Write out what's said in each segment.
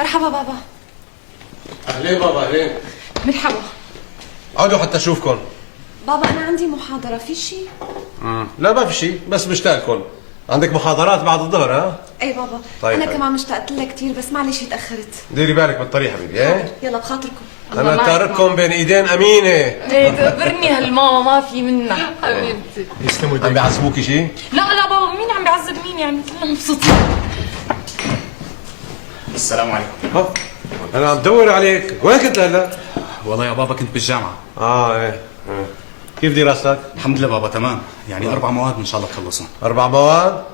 مرحبا بابا. اهلين بابا، اهلين. مرحبا. اقعدوا حتى اشوفكم. بابا انا عندي محاضرة، في شيء؟ لا ما في شيء، بس مشتاق لكم. عندك محاضرات بعد الظهر ها؟ ايه بابا. طيب انا كمان مشتقت لك كثير، بس معلش اتاخرت. ديري بالك بالطريق حبيبي. ايه يلا بخاطركم. انا تارككم بين ايدين امينه. ايه تقبرني هالماما، ما في منها حبيبتي. يسلموا ايديك. عم بيعذبوكي شيء؟ لا بابا، مين عم بيعذب مين يعني؟ كلنا مبسوطين. السلام عليكم. انا عم بدور عليك، وين كنت هلا؟ والله يا بابا كنت بالجامعة. ايه كيف دراستك؟ الحمد لله بابا تمام، يعني 4 مواد ان شاء الله تخلصهم. 4 مواد؟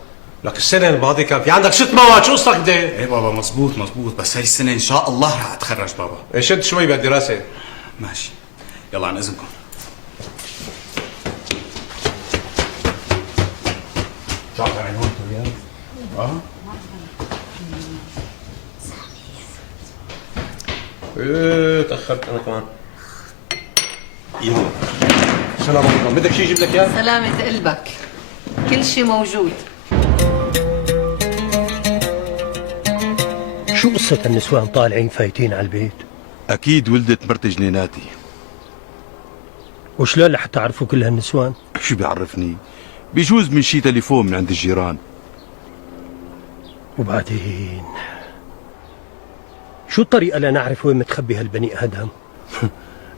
لك السنة الماضية كان في عندك 6 مواد، شو قصتك ده؟ ايه بابا مزبوط، بس هاي السنة ان شاء الله رح اتخرج بابا. إيه شد شوي بالدراسة. ماشي، يلا عن اذنكم. تعال عين هون وياي. ايه تأخرت انا كمان. يلا. السلام عليكم، بدك شيء جيب لك اياه؟ سلامة قلبك، كل شيء موجود. شو قصة النسوان طالعين فايتين على البيت؟ أكيد ولدت مرت جنيناتي. وشلون لحتى تعرفوا كل هالنسوان؟ شو بيعرفني؟ بيجوز من شي تليفون من عند الجيران. وبعدين شو الطريقة لنعرف وين متخبي هالبني آدم؟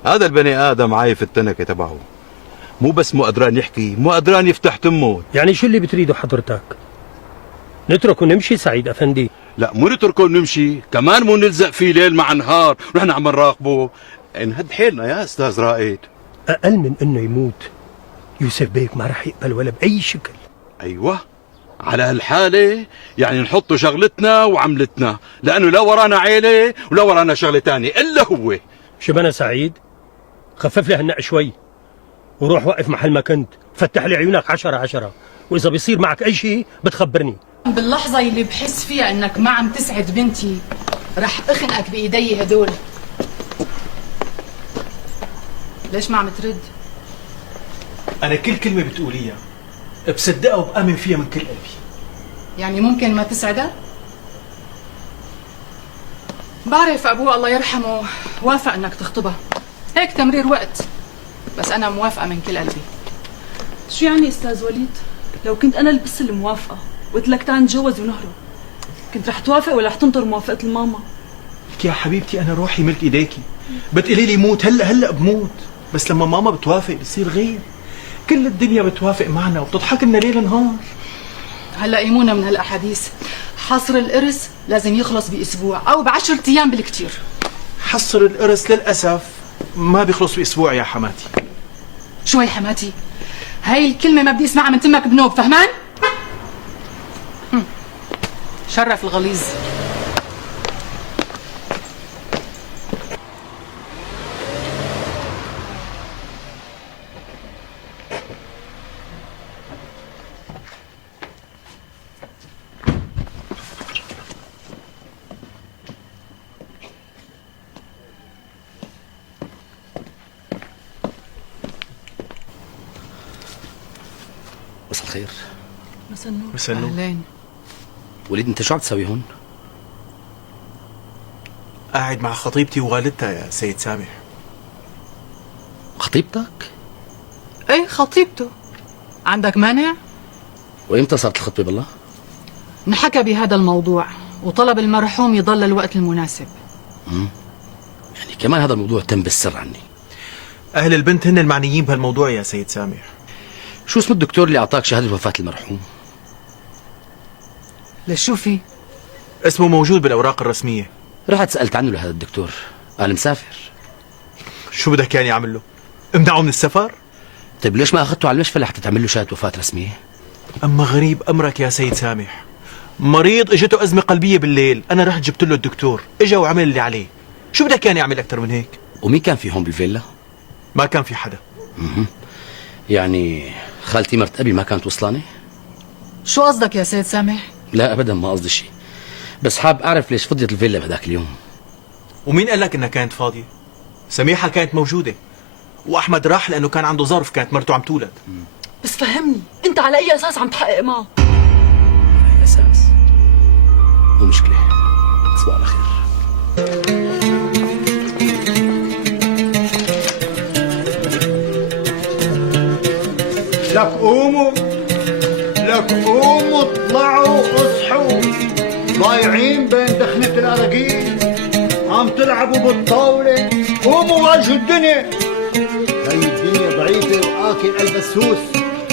هذا البني آدم عايف التنكة تبعه، مو بس مو قدران يحكي، مو قدران يفتح تمه. يعني شو اللي بتريده حضرتك؟ نترك ونمشي سعيد أفندي؟ لا مو نتركه ونمشي، كمان مو نلزق فيه ليل مع نهار ونحن عم نراقبه. نهد حيلنا يا أستاذ رائد. أقل من إنه يموت يوسف بيك ما رح يقبل ولا بأي شكل. أيوة، على هالحالة يعني نحط شغلتنا وعملتنا، لأنه لا ورانا عيلة ولا ورانا شغلة تانية إلا هو. شبنا سعيد؟ خفف لي هالنق شوي وروح وقف محل ما كنت، فتح لي عيونك 10/10، وإذا بيصير معك أي شيء بتخبرني. باللحظة اللي بحس فيها انك ما عم تسعد بنتي رح اخنقك بايدي هدول. ليش ما عم ترد؟ أنا كل كلمة بتقوليها بصدقها وبآمن فيها من كل قلبي. يعني ممكن ما تسعدها؟ بعرف ابوها الله يرحمه وافق انك تخطبها، هيك تمرير وقت، بس انا موافقة من كل قلبي. شو يعني استاذ وليد؟ لو كنت انا بس الموافقه وقلت لك تعال نتجوز ونهرب، كنت رح توافق ولا رح تنطر موافقه الماما؟ لك يا حبيبتي أنا روحي ملك إيديكي، بتقولي لي موت هلا بموت، بس لما ماما بتوافق بصير غير. كل الدنيا بتوافق معنا وبتضحك لنا ليل نهار. هلا يمونا من هالاحاديث، حصر الارث لازم يخلص باسبوع او ب10 ايام بالكثير. حصر القرص للأسف ما بيخلص بأسبوع يا حماتي. شوي حماتي، هاي الكلمة ما بدي اسمعها من تمك بنوب، فهمان؟ شرف الغليظ. مساء الخير. مساء النور. مساء النور. اهلين. وليد انت شو عم تسوي هون؟ قاعد مع خطيبتي ووالدتها يا سيد سامح. خطيبتك؟ ايه خطيبته. عندك مانع؟ وامتى صارت الخطبة بالله؟ انحكى بهذا الموضوع وطلب المرحوم يضل الوقت المناسب. يعني كمان هذا الموضوع تم بالسر عني. أهل البنت هن المعنيين بهالموضوع يا سيد سامح. شو اسم الدكتور اللي اعطاك شهادة وفاة المرحوم؟ ليش شو في؟ اسمه موجود بالأوراق الرسمية. رحت سألت عنه لهذا الدكتور، قال مسافر. شو بدك يعني أعمل له؟ امنعه من السفر؟ طيب ليش ما اخذته على المشفى لحتى تعمل له شهادة وفاة رسمية؟ أما غريب أمرك يا سيد سامح، مريض اجته أزمة قلبية بالليل، أنا رحت جبت له الدكتور، اجا وعمل اللي عليه. شو بدك يعني أعمل أكثر من هيك؟ ومين كان في هون بالفيلا؟ ما كان في حدا. يعني خالتي مرت أبي ما كانت وصلانة؟ شو قصدك يا سيد سامح؟ لا أبدا ما قصدي شيء، بس حاب أعرف ليش فضيت الفيلا بهذاك اليوم. ومين قال لك إنها كانت فاضية؟ سميحة كانت موجودة، وأحمد راح لأنه كان عنده ظرف، كانت مرته عم تولد. بس فهمني، انت على اي اساس عم تحقق معه؟ على أي أساس؟ مو مشكلة، تصبح على خير. لك قوموا، لك قوموا اطلعوا اصحوا، ضايعين بين دخنة الأراجيل، عم تلعبوا بالطاولة. قوموا واجهوا الدنيا. هاي الدنيا ضعيفة وآكل قلب السوس.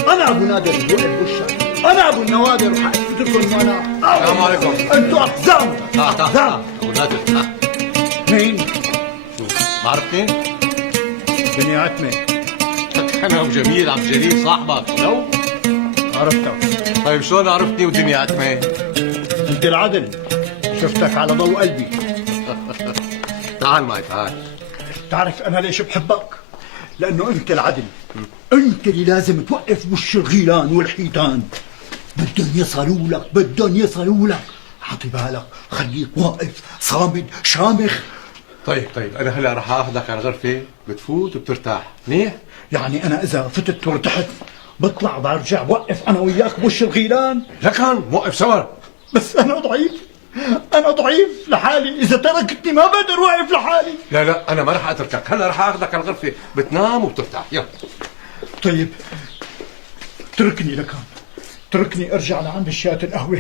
أنا أبو نادر بوقف بوشك، أنا أبو النوادر وحقفت لكم أنا. السلام عليكم. أنتوا أقزام. تعال ابو نادر. مين؟ ما عرفتني؟ بني عتمة. انا ابو جميل عبد الجليل صاحبك. لو عرفتك. طيب شلون عرفتني والدنيا عتمة؟ أنت العدل، شفتك على ضوء قلبي. تعال معي تعال. تعرف أنا ليش بحبك؟ لأنه أنت العدل. أنت اللي لازم توقف وش الغيلان والحيتان. بدهم يصلوا لك، بدهم يصلوا لك. حطي بالك، خليك واقف صامد شامخ. طيب انا هلا رح اخذك على غرفة بتفوت وبترتاح، منيح؟ يعني أنا إذا فتت وارتحت بطلع برجع بوقف أنا وياك بوش الغيلان. لكن موقف سوا. بس أنا ضعيف، أنا ضعيف لحالي. إذا تركتني ما بقدر واقف لحالي. لا انا ما رح اتركك، هلا رح اخذك على الغرفة بتنام وبترتاح. يلا. طيب تركني لكان، تركني ارجع لعند الشات القهوة.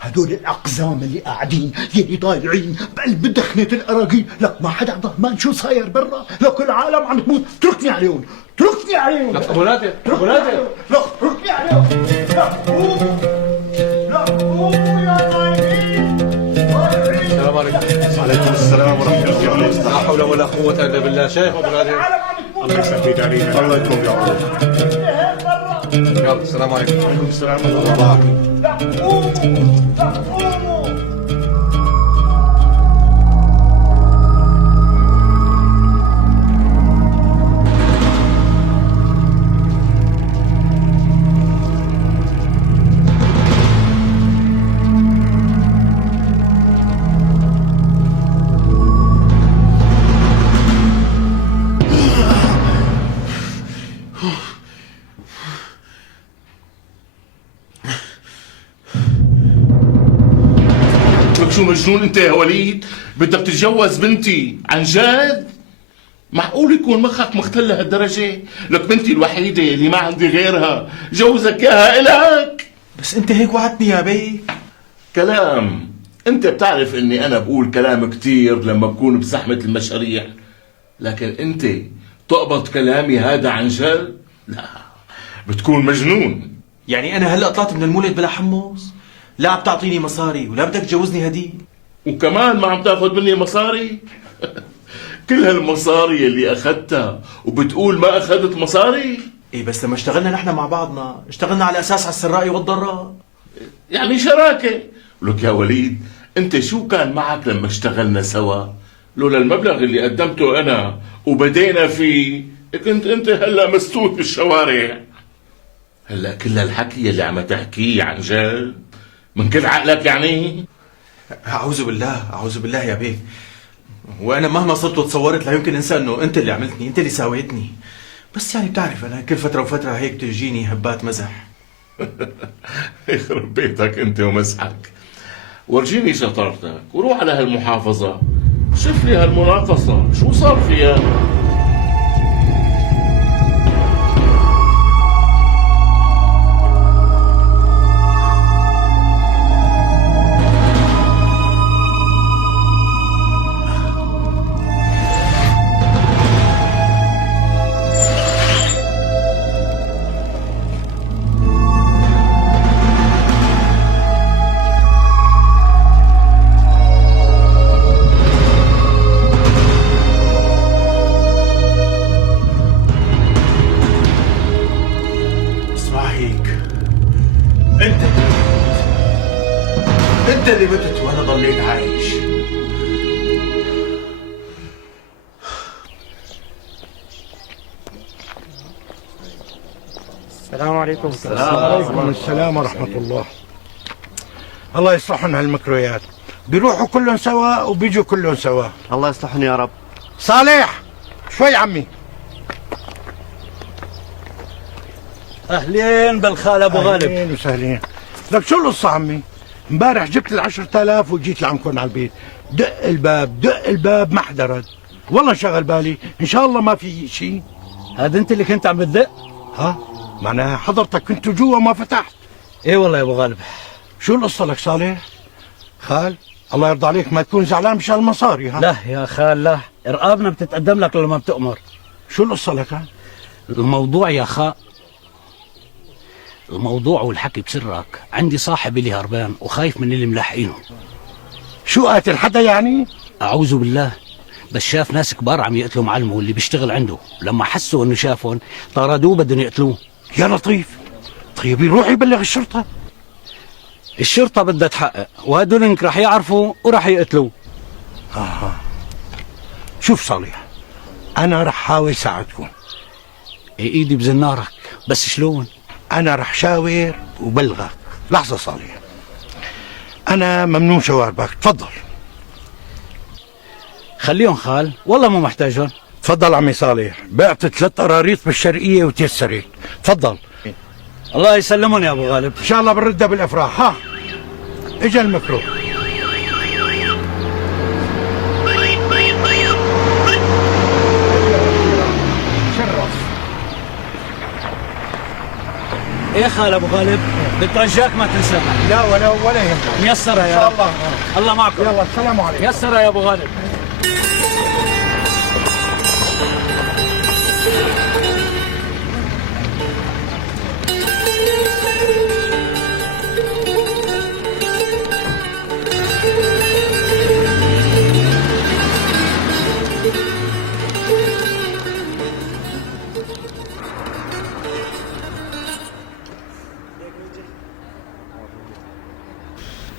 هدول الأقزام اللي قاعدين يلي ضايعين بقلب دخنة الأراجيل. لك ما حدا ضمان شو صاير برا، لك العالم عم تموت. تركني عليهم، تركني عليهم. لك ابو نادر، ابو نادر. لك تركني عليهم. لك قوموا، لك قوموا يا ضايعين. السلام عليكم. وعليكم السلام ورحمة الله. لا حول ولا قوة الا بالله. شيخ ابو نادر. الله يسهل علينا. الله يكون بعونك. يلا السلام عليكم. وعليكم السلام ورحمة الله. لك قوموا، لك قوموا. شو مجنون انت يا وليد؟ بدك تتجوز بنتي عن جد؟ معقول يكون مخك مختل لهالدرجة؟ لك بنتي الوحيدة اللي ما عندي غيرها، جوزك اياها الك. بس انت هيك وعدتني يا بي. كلام، انت بتعرف اني انا بقول كلام كتير لما بكون بزحمة المشاريع، لكن انت تقبض كلامي هذا عن جد؟ لا، بتكون مجنون. يعني انا هلا طلعت من المولد بلا حمص؟ لا عم تعطيني مصاري ولا بدك تجوزني هديه. وكمان ما عم تاخذ مني مصاري؟ كل هالمصاري اللي اخذتها وبتقول ما اخذت مصاري؟ ايه بس لما اشتغلنا نحن مع بعضنا اشتغلنا على اساس على السراء والضراء. يعني شراكة. لك يا وليد، انت شو كان معك لما اشتغلنا سوا؟ لولا المبلغ اللي قدمته انا وبدينا فيه كنت انت هلا مسدود بالشوارع. هلا كل هالحكي اللي عم تحكيه عن جد من كل عقلك يعني؟ اعوذ بالله، اعوذ بالله يا بيه. وانا مهما صرت وتصورت لا يمكن انسى انه انت اللي عملتني، انت اللي ساويتني. بس يعني بتعرف انا كل فتره وفتره هيك تجيني هبات مزح. يخرب بيتك انت ومزحك. ورجيني شطارتك وروح على هالمحافظة شوف لي هالمناقصة شو صار فيها. انت اللي متت وانا ضليت عايش. السلام عليكم. وعليكم السلام ورحمة الله. الله يصلحهم هالمكرويات، بيروحوا كلهم سوا وبيجوا كلهم سوا. الله يصلحهم يا رب. صالح شوي عمي. اهلين بالخال ابو غالب. اهلين وسهلين. لك شو القصة عمي؟ امبارح جبت ال10,000 وجيت لعندكم على البيت. دق الباب ما حدا رد. والله شغل بالي ان شاء الله ما في شيء. هذا انت اللي كنت عم بتدق؟ ها معناها حضرتك كنت جوا ما فتحت. ايه والله يا ابو غالب. شو القصه لك صالح؟ خال الله يرضى عليك ما تكون زعلان مشان المصاري. ها لا يا خال لا، رقابنا بتتقدم لك لما بتأمر. شو القصه لك؟ ها الموضوع يا خاء، الموضوع والحكي بسرك. عندي صاحب لي هربان وخايف من اللي ملاحقينه. شو قاتل حدا يعني؟ اعوذ بالله، بس شاف ناس كبار عم يقتلوا معلمه واللي بيشتغل عنده، لما حسوا انه شافهم طردوه بدهم يقتلوه. يا لطيف، طيب يروح يبلغ الشرطه. الشرطه بدها تحقق وهدول رح يعرفوا ورح يقتلوه. شوف صالح، انا رح حاول ساعدكم. ايدي بزنارك، بس شلون؟ انا رح شاور وبلغك. لحظه صالح، انا ممنوع شواربك. تفضل. خليهم خال، والله مو محتاجهم. تفضل عمي صالح، بعت 3 قراريط بالشرقيه وتيسرت. تفضل. الله يسلمهم يا ابو غالب. ان شاء الله بنردها بالافراح. ها اجا المكروه. ايه خال ابو غالب، بترجاك ما تنسى. لا ولا يهمك. ميسرها يا رب. الله معكم. يلا السلام عليكم. يسرها يا ابو غالب.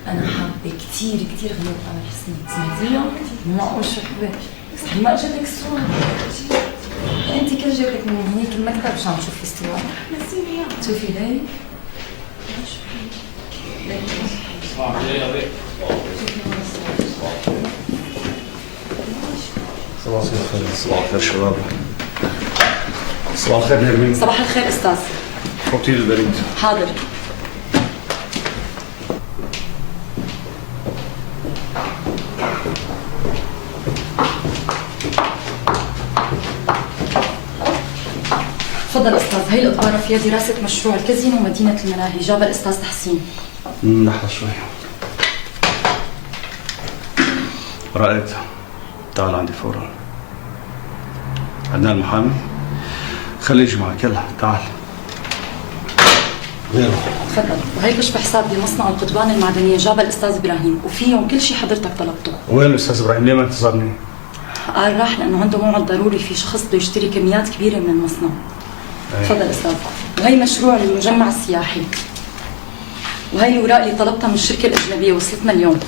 أنا حابة كتير كتير غنوة تامر حسني، سمعتيها؟ معقول شو حلوة، بس هي ما اجتك الصور. أنت كل جايبك من هنيك المكتب مشان نشوف الصور. نسيني إياها. شوفي هي. صباح الخير. صباح الخير شباب. صباح الخير نرمين. صباح الخير أستاذ. حطي لي البريد. حاضر. تفضل أستاذ، هي الإدارة فيها دراسة مشروع الكازينو ومدينة الملاهي، جابها الأستاذ تحسين. لحظة شوي. رأيت، تعال عندي فورا. عدنان المحامي، خليه يجي معك. يلا تعال. غيره. تفضل، وهي كشف حساب بمصنع القضبان المعدنية، جابها الأستاذ إبراهيم وفيهم كل شيء حضرتك طلبته. وين الأستاذ إبراهيم؟ ليه ما انتظرني؟ قال راح لأنه عنده موعد ضروري، في شخص بده يشتري كميات كبيرة من المصنع. تفضل أستاذ. وهي مشروع المجمع السياحي. وهي الأوراق اللي طلبتها من الشركة الأجنبية وصلتنا اليوم.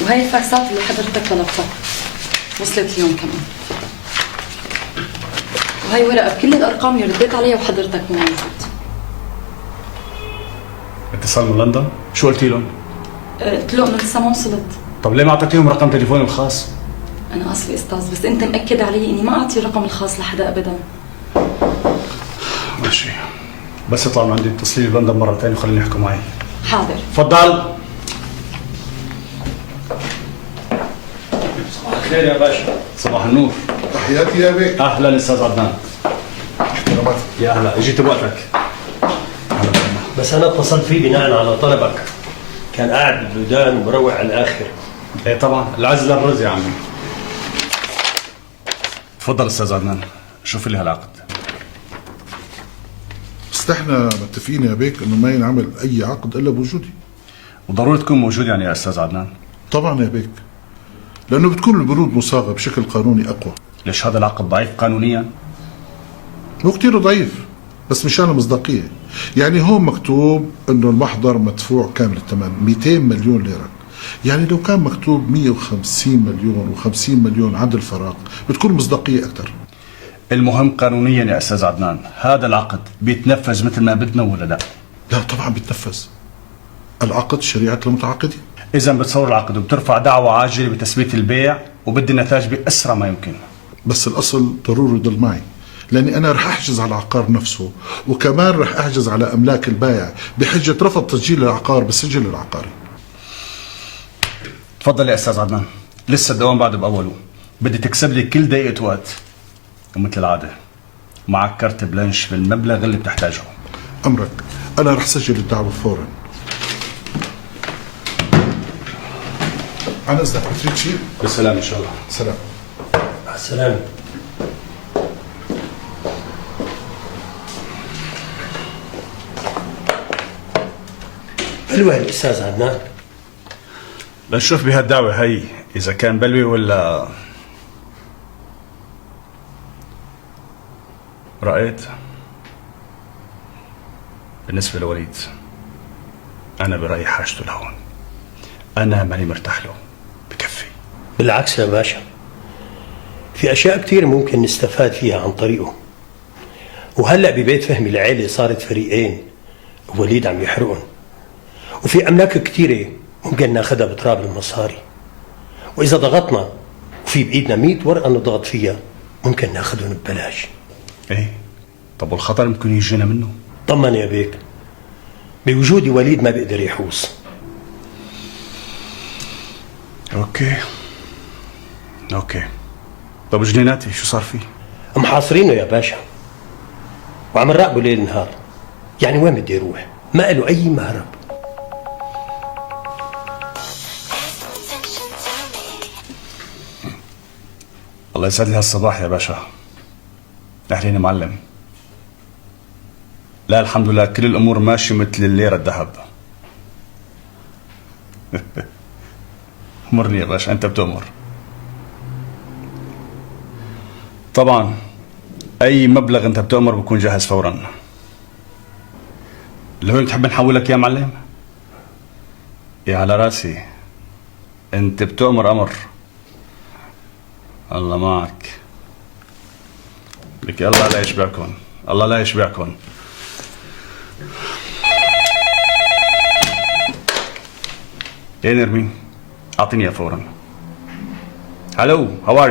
وهي الفاكسات اللي حضرتك طلبتها وصلت اليوم كمان. وهي ورقة بكل الأرقام اللي رديت عليها وحضرتك مو موجود. اتصال من لندن؟ شو قلتي لهم؟ قلت له إنه لسه ما وصلت. طب ليه ما أعطيتيهم رقم تليفوني الخاص؟ أنا آسفة أستاذ، بس أنت مأكد علي إني ما أعطي الرقم الخاص لحدا أبدا. ماشي، بس اطلع من عندي اتصلي لي بلندن مرة ثانية وخليني يحكوا معي. حاضر. تفضل. صباح الخير يا باشا. صباح النور. تحياتي يا بيك. أهلا أستاذ عدنان. احتراماتي. يا هلا، اجيت بوقتك. بس انا اتصلت فيه بناء على طلبك. كان قاعد بالبلدان ومروع على الاخر. ايه طبعا، العز للرز يا عمي. تفضل استاذ عدنان، شوف لي هالعقد. بس احنا متفقين يا بيك انه ما ينعمل اي عقد الا بوجودي. وضروري تكون موجود يعني يا استاذ عدنان؟ طبعا يا بيك، لانه بتكون البنود مصاغه بشكل قانوني اقوى. ليش هذا العقد ضعيف قانونيا؟ هو كتير ضعيف، بس مشان المصداقيه. يعني هون مكتوب انه المحضر مدفوع كامل الثمن 200 مليون ليره. يعني لو كان مكتوب 150 مليون و50 مليون عند الفراغ بتكون مصداقيه اكثر. المهم قانونيا يا استاذ عدنان، هذا العقد بيتنفذ مثل ما بدنا ولا لا؟ لا طبعا بيتنفذ. العقد شريعه المتعاقدين. اذا بتصور العقد وبترفع دعوى عاجله بتثبيت البيع وبدي النتائج باسرع ما يمكن. بس الاصل ضروري يضل معي، لاني انا رح احجز على العقار نفسه، وكمان رح احجز على املاك البائع بحجه رفض تسجيل العقار بالسجل العقاري. تفضل يا استاذ عدنان، لسه الدوام بعده باوله، بدي تكسب لي كل دقيقه وقت، ومثل العاده معك كارت بلانش بالمبلغ اللي بتحتاجه. امرك، انا رح سجل الدعوه فورا. عن اذنك، بتريد شيء؟ بالسلامه ان شاء الله. سلام. مع السلامه. بلوى الاستاذ عدنان. لنشوف بهالدعوه هي اذا كان بلوي ولا رأيت. بالنسبة لوليد أنا برأيي حاجته لهون، أنا ماني مرتاح له، بكفي. بالعكس يا باشا، في أشياء كتير ممكن نستفاد فيها عن طريقه. وهلأ ببيت فهمي العيلة صارت فريقين، وليد عم يحرقن، وفي أملاك كتيرة ممكن ناخدها بتراب المصاري، وإذا ضغطنا وفي بإيدنا 100 ورقة نضغط فيها ممكن ناخدهم ببلاش. ايه، طب والخطر ممكن يجينا منه؟ طمن يا بيك، بوجودي وليد ما بيقدر يحوس. اوكي. طب جنيناتي شو صار فيه؟ محاصرينه يا باشا، وعم نراقبه ليل نهار. يعني وين بدي يروح؟ ما له أي مهرب. الله يسعد لي هالصباح يا باشا. أهلين يا معلم. لا الحمد لله كل الأمور ماشية مثل الليرة الذهب. أمرني يا باشا، أنت بتأمر. طبعا أي مبلغ أنت بتأمر بكون جاهز فورا. اللي هو بتحب نحولك يا معلم؟ يا على راسي، أنت بتأمر أمر. الله معك. لك الله لا يشبعكم، الله لا يشبعكم. ايه نرمين، اعطيني اياه فورا. هلو، هاو ار